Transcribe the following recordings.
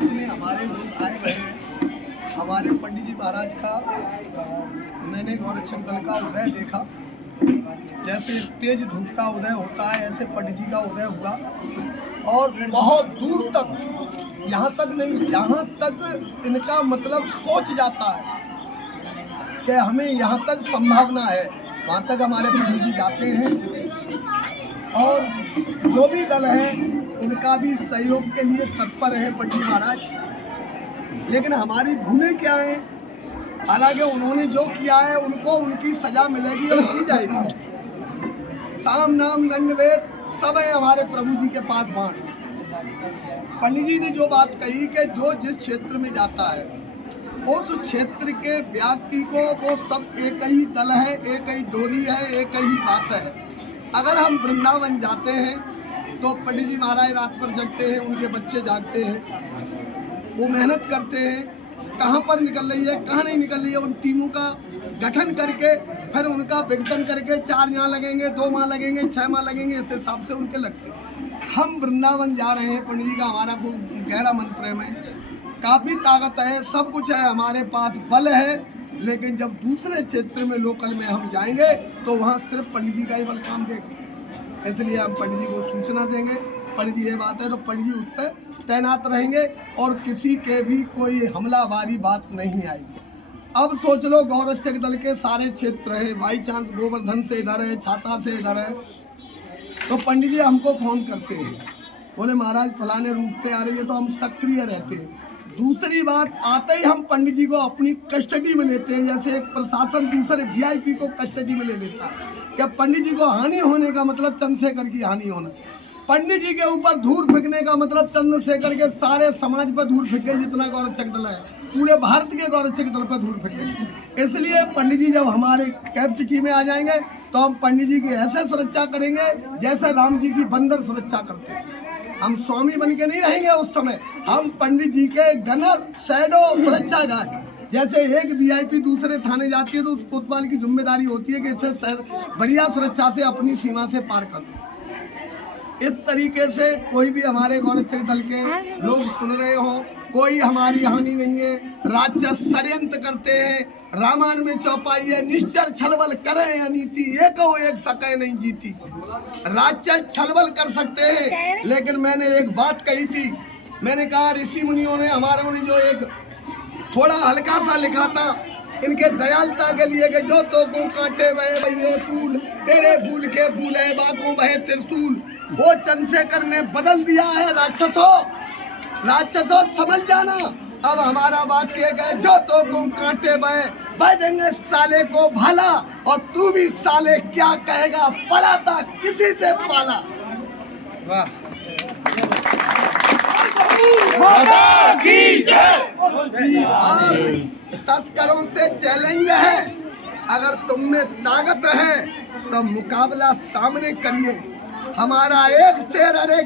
जितने हमारे लोग आए हुए हैं, हमारे पंडित जी महाराज का मैंने गौरक्षक दल का उदय देखा। जैसे तेज धूप का उदय होता है ऐसे पंडित जी का उदय हुआ और बहुत दूर तक, यहाँ तक नहीं, जहाँ तक इनका मतलब सोच जाता है कि हमें यहाँ तक संभावना है, वहाँ तक हमारे पंडित जी जाते हैं। और जो भी दल है उनका भी सहयोग के लिए तत्पर है पंडित जी महाराज। लेकिन हमारी भूलें क्या हैं? हालांकि उन्होंने जो किया है उनको उनकी सजा मिलेगी और की जाएगी। साम नाम दंड वेद सब है हमारे प्रभु जी के पास बाण। पंडित जी ने जो बात कही कि जो जिस क्षेत्र में जाता है उस क्षेत्र के व्यक्ति को वो सब एक ही दल है, एक ही डोरी है, एक ही बात है। अगर हम वृंदावन जाते हैं तो पंडित जी महाराज रात पर जगते हैं, उनके बच्चे जागते हैं, वो मेहनत करते हैं, कहाँ पर निकल रही है कहाँ नहीं निकल रही है, उन टीमों का गठन करके फिर उनका विघटन करके 4 माह लगेंगे, 2 माह लगेंगे, 6 माह लगेंगे, इस हिसाब से उनके लगते हैं। हम वृंदावन जा रहे हैं, पंडित जी का हमारा को गहरा मन प्रेम है, काफ़ी ताकत है, सब कुछ है, हमारे पास बल है। लेकिन जब दूसरे क्षेत्र में लोकल में हम जाएंगे तो वहाँ सिर्फ पंडित जी का ही बल काम देगा। इसलिए हम पंडित जी को सूचना देंगे, पंडित जी ये बात है तो पंडित जी उस पर तैनात रहेंगे और किसी के भी कोई हमलावारी बात नहीं आएगी। अब सोच लो गौरक्षक दल के सारे क्षेत्र है, बाई चांस गोवर्धन से इधर है, छाता से इधर है, तो पंडित जी हमको फोन करते हैं, बोले महाराज फलाने रूप से आ रही है, तो हम सक्रिय रहते हैं। दूसरी बात, आते ही हम पंडित जी को अपनी कस्टडी में लेते हैं। जैसे एक प्रशासन दूसरे वीआईपी को कस्टडी में ले लेता है, क्या पंडित जी को हानि होने का मतलब चंद्रशेखर की हानि होना, पंडित जी के ऊपर धूल फेंकने का मतलब चंद्रशेखर के सारे समाज पर धूल फेंक गई। जितना गौरक्षक दल है पूरे भारत के गौरक्षक दल पर धूल फेंक गई। इसलिए पंडित जी जब हमारे कैप्चकी में आ जाएंगे तो हम पंडित जी की ऐसे सुरक्षा करेंगे जैसे राम जी की बंदर सुरक्षा करते हैं। हम स्वामी बन के नहीं रहेंगे उस समय, हम पंडित जी के गनर शैडो सुरक्षा गाय। जैसे एक वीआईपी दूसरे थाने जाती है तो उस कोतवाल की जिम्मेदारी होती है कि इसे बढ़िया सुरक्षा से अपनी सीमा से पार कर दो। इस तरीके से कोई भी हमारे गौरक्षक दल के लोग सुन रहे हो, कोई हमारी हानि नहीं है। राक्षस षड्यंत्र करते हैं, रामायण में चौपाई है, निश्चर छलबल करे अनीति, एक सके नहीं जीती। राक्षस छलबल कर सकते हैं, लेकिन मैंने एक बात कही थी, मैंने कहा ऋषि मुनियों ने हमारे ने जो एक थोड़ा हल्का सा लिखा था इनके दयालुता के लिए कि जो तो को कांटे बहे फूल, तेरे फूल के फूल है बाकों बहे त्रिशूल, वो चंद्रशेखर ने बदल दिया है। राक्षसों समझ जाना। अब हमारा वाक्य है जो तो को कांटे बह देंगे साले को भाला, और तू भी साले क्या कहेगा, पड़ा था किसी से पाला। वाह, और तस्करों से चैलेंज है, अगर तुम में ताकत है तो मुकाबला सामने करिए। हमारा एक शेर, अरे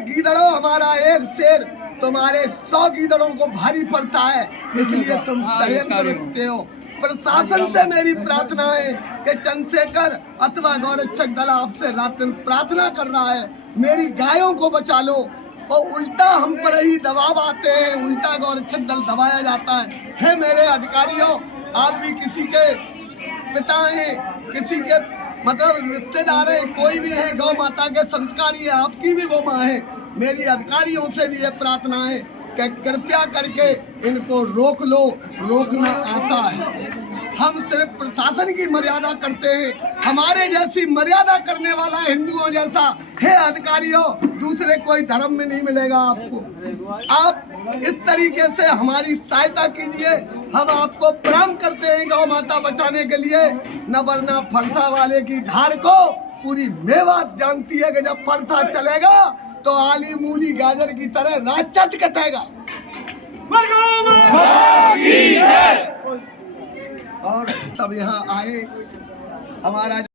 गीदड़ो हमारा एक शेर तुम्हारे 100 गीदड़ों को भारी पड़ता है, इसलिए तुम षड्यंत्र रखते हो। प्रशासन से मेरी प्रार्थना है कि चंद्रशेखर अथवा गौरक्षक दल आपसे रात दिन प्रार्थना कर रहा है, मेरी गायों को बचा लो। और उल्टा हम पर ही दबाव आते हैं, उल्टा गौरक्षक दल दबाया जाता है। मेरे अधिकारियों, आप भी किसी के पिता हैं, किसी के मतलब रिश्तेदार हैं, कोई भी है, गौ माता के संस्कारी है, आपकी भी वो माँ है। मेरी अधिकारियों से भी ये प्रार्थना है कि कृपया करके इनको रोक लो, रोकना आता है। हम सिर्फ प्रशासन की मर्यादा करते हैं, हमारे जैसी मर्यादा करने वाला हिंदुओं जैसा है अधिकारियों दूसरे कोई धर्म में नहीं मिलेगा आपको। आप इस तरीके से हमारी सहायता कीजिए, हम आपको प्रणाम करते हैं गौ माता बचाने के लिए। न वरना फरसा वाले की धार को पूरी मेवात जानती है कि जब फरसा चलेगा तो आली मूली गाजर की तरह राक्षस कटेगा। और सब यहाँ आए, हमारा